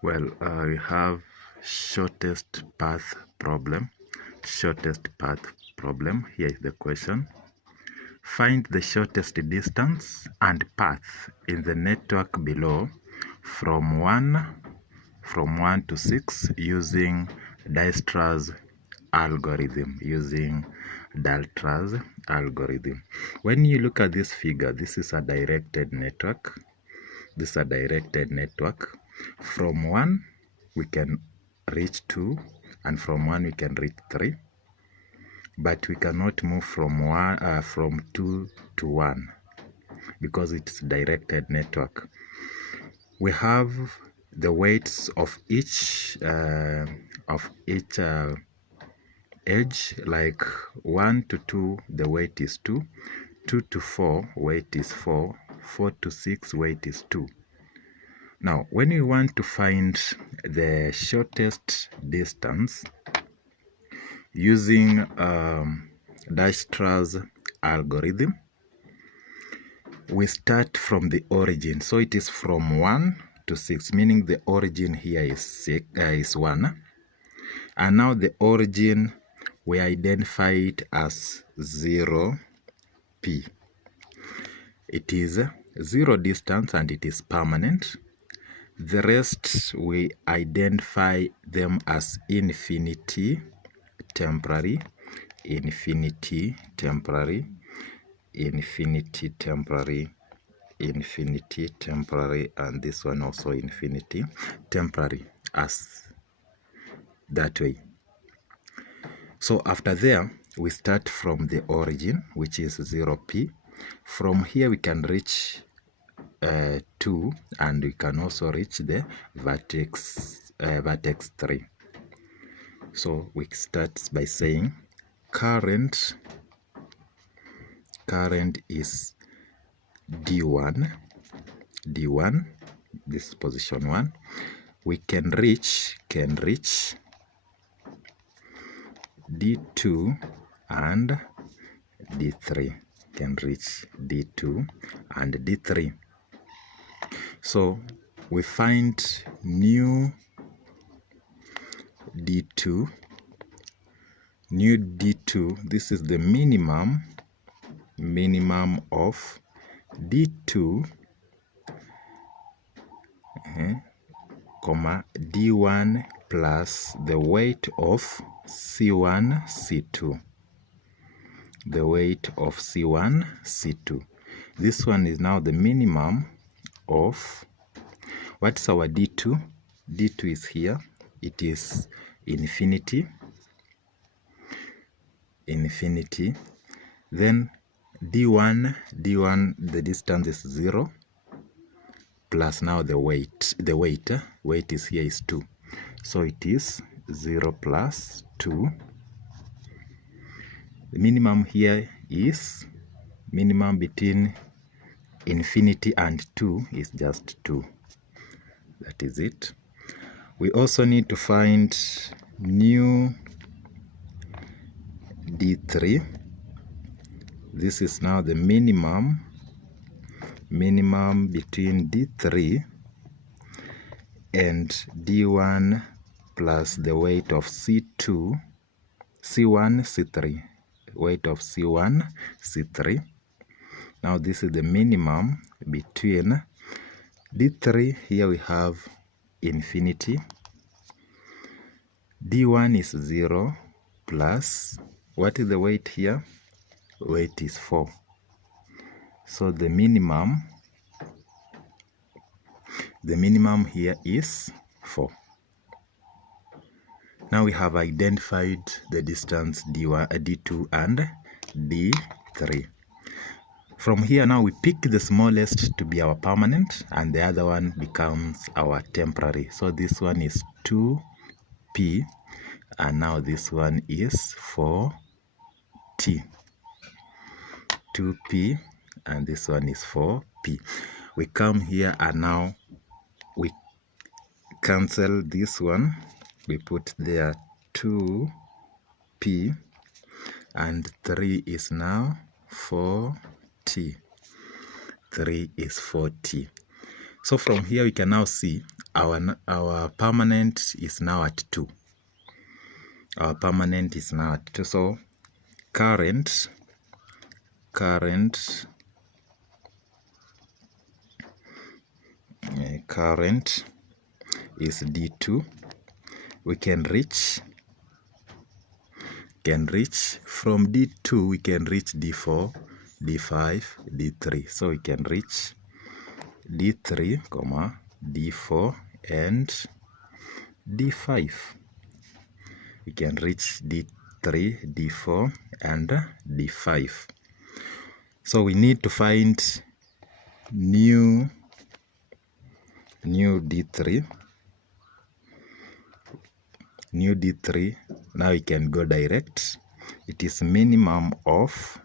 Well, we have shortest path problem. Shortest path problem. Here is the question. Find the shortest distance and path in the network below from 1 to 6 using Dijkstra's algorithm. When you look at this figure, this is a directed network. This is a directed network. From 1 we can reach 2, and from 1 we can reach 3, but we cannot move from 2 to 1 because it's directed network. We have the weights of each edge, like 1 to 2 the weight is 2, 2 to 4 weight is 4, 4 to 6 weight is 2. Now, when we want to find the shortest distance using Dijkstra's algorithm, we start from the origin. So it is from 1 to 6, meaning the origin here is 1. And now the origin, we identify it as 0p. It is 0 distance and it is permanent. The rest, we identify them as infinity, temporary, infinity, temporary, infinity, temporary, infinity, temporary, and this one also infinity, temporary, as that way. So after there, we start from the origin, which is 0p. From here, we can reach 2, and we can also reach the vertex 3. So we start by saying current is d1, this is position 1. We can reach d2 and d3, can reach d2 and d3. So we find new d2, this is the minimum of d2, d1 plus the weight of c1, c2. The weight of c1, c2. This one is now the minimum of, what's our d2? d2 is here. It is infinity. Then d1, the distance is 0, plus now the weight. Weight is here is 2. So it is 0 plus 2. The minimum here is, minimum between infinity and 2 is just 2. That is it. We also need to find new d3. This is now the minimum between d3 and d1 plus the weight of c1, c3. Weight of c1, c3. Now this is the minimum between d3. Here we have infinity. d1 is 0 plus, what is the weight here? Weight is 4. So the minimum here is 4. Now we have identified the distance d1, d2 and d3. From here now we pick the smallest to be our permanent, and the other one becomes our temporary. So this one is 2p, and now this one is 4t. 2p, and this one is 4p. We come here and now we cancel this one. We put there 2p, and 3 is now 4t. 3 is 4t. So from here we can now see our permanent is now at 2. Our permanent is now at 2. So current is D2. We can reach from D2 we can reach D4, D5, D3. So we can reach D3, D4 and D5. We can reach D3, D4 and D5. So we need to find new D3. New D3. Now we can go direct. It is minimum of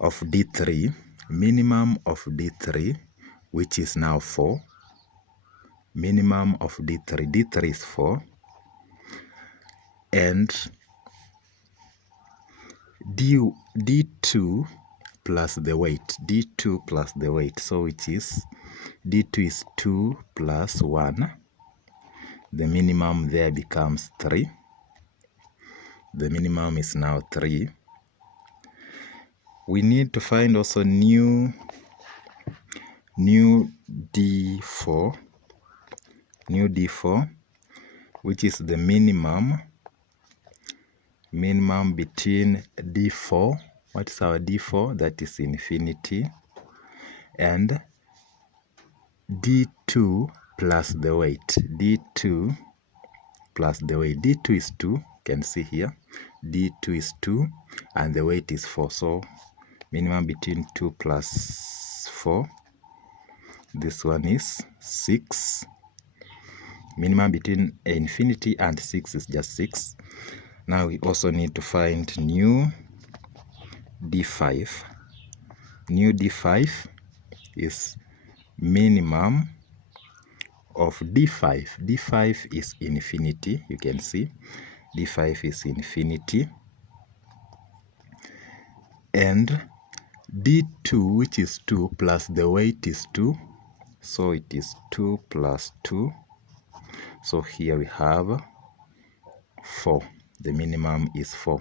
D3. Minimum of D3, which is now 4. Minimum of D3. D3 is 4. And D2 plus the weight. D2 plus the weight. So it is D2 is 2 plus 1. The minimum there becomes 3. The minimum is now 3. We need to find also new D4. New D4, which is the minimum between D4. What is our D4? That is infinity. And D2 plus the weight. D2 plus the weight. D2 is 2. You can see here. D2 is 2 and the weight is 4. So minimum between 2 plus 4. This one is 6. Minimum between infinity and 6 is just 6. Now we also need to find new D5. New D5 is minimum of D5. D5 is infinity. You can see D5 is infinity. And D2, which is 2 plus the weight is 2. So it is 2 plus 2. So here we have 4. The minimum is 4.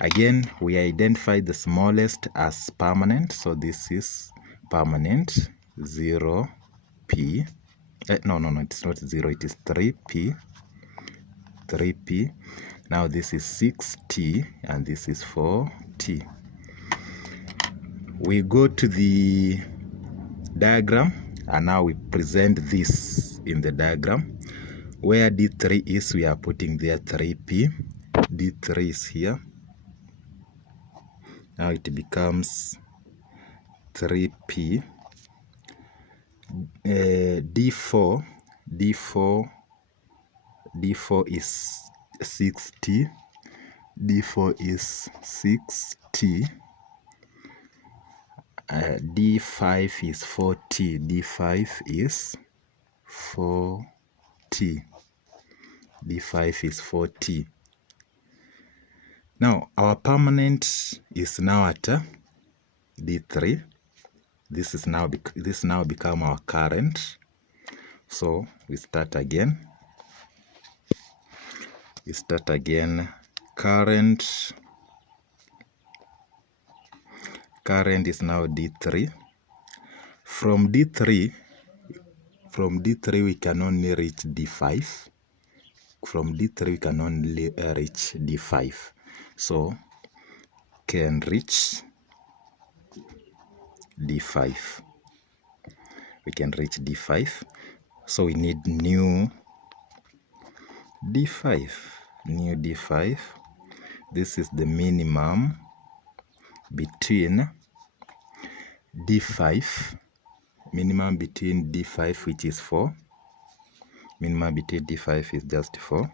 Again, we identify the smallest as permanent. So this is permanent, 0p. No, it's not 0. It is 3p. 3p. Now this is 6t and this is 4t. We go to the diagram and now we present this in the diagram. Where D3 is, we are putting there 3p. D3 is here. Now it becomes 3p. D4 is 6t. D4 is 6t. D5 is 4t. D5 is 4t. D5 is 4t. Now our permanent is now at D3. This now become our current. So we start again. Current is now D3. From D3 we can only reach D5. From D3 we can only reach D5. So can reach D5. We can reach D5. So we need new D5. New D5. This is the minimum between D5. Minimum between D5, which is 4. Minimum between D5 is just 4.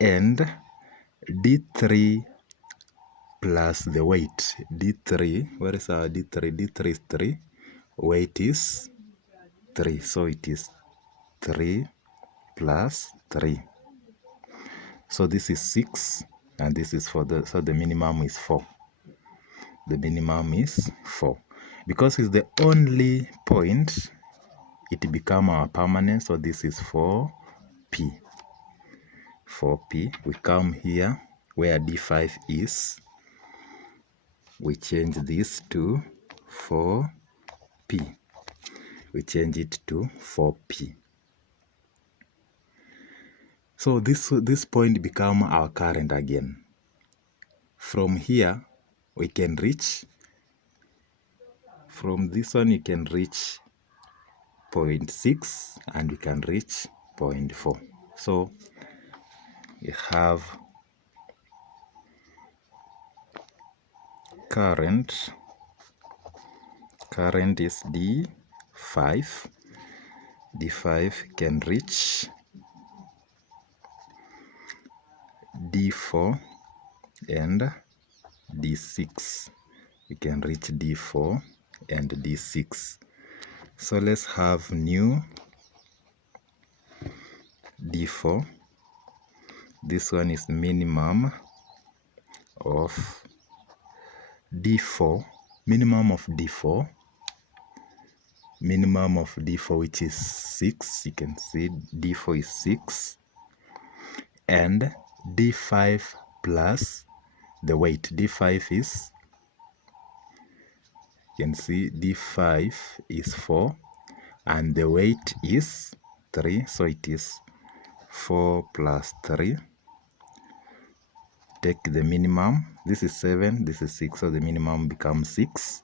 And D3 plus the weight. D3, where is our D3? D3 is 3. Weight is 3. So it is 3 plus 3. So this is 6 and this is 4. So the minimum is 4. The minimum is 4. Because it's the only point, it become our permanent. So this is 4p. 4p. We come here where d5 is. We change this to 4p. We change it to 4p. So this point become our current again. From here, we can reach, from this one, you can reach 0.6 and we can reach 0.4. So we have current is D5. D5 can reach D4 and D6. We can reach D4 and D6. So let's have new D4. This one is minimum of D4, minimum of D4, minimum of D4, which is 6. You can see D4 is 6, and D5 plus the weight. D5 is, you can see D5 is 4 and the weight is 3, so it is 4 plus 3. Take the minimum. This is 7, this is 6, so the minimum becomes 6.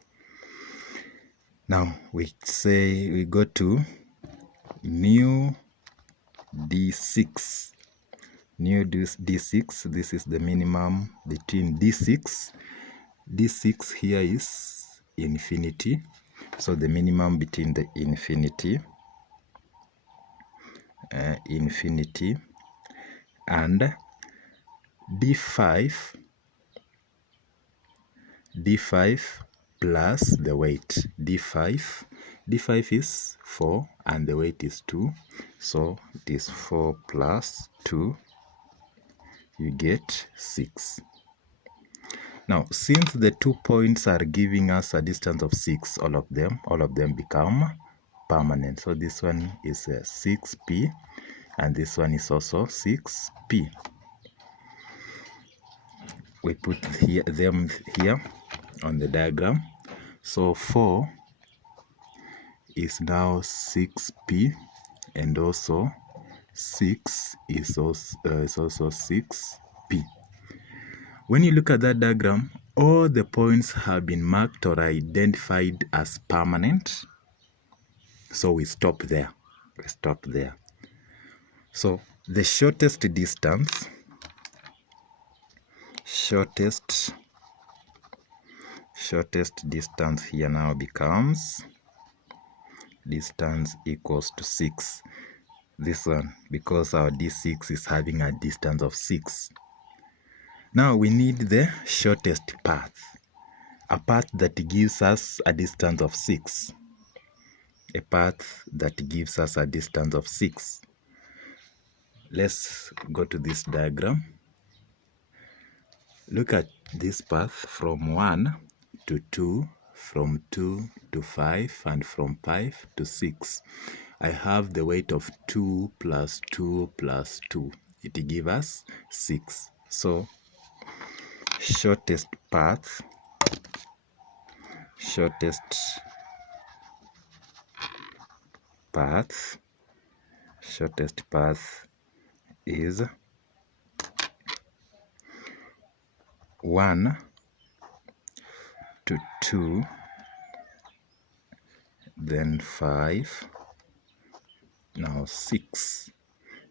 Now we say we go to new D6. New D6, this is the minimum between D6. D6 here is infinity, so the minimum between the infinity and D5 plus the weight. D5 is 4 and the weight is 2, so it is 4 plus 2, you get 6. Now since the 2 points are giving us a distance of 6, all of them become permanent. So this one is 6p and this one is also 6p. We put them here on the diagram. So 4 is now 6p, and also 6 is also 6p. When you look at that diagram, all the points have been marked or identified as permanent. So we stop there. So the shortest distance here now becomes distance equals to 6. This one, because our D6 is having a distance of 6. Now we need the shortest path, a path that gives us a distance of 6. A path that gives us a distance of 6. Let's go to this diagram. Look at this path from 1 to 2, from 2 to 5, and from 5 to 6. I have the weight of 2 plus 2 plus 2. It gives us 6. So shortest path is 1 to 2, then 5, now 6.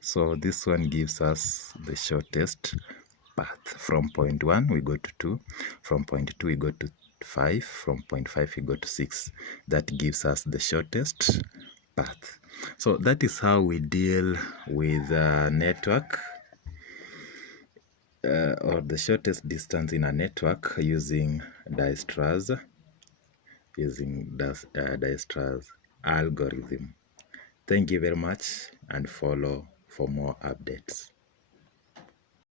So this one gives us the shortest path. From point 1 we go to 2, from point 2 we go to 5, from point 5 we go to 6. That gives us the shortest path. So that is how we deal with a network, or the shortest distance in a network using Dijkstra's algorithm. Thank you very much, and follow for more updates.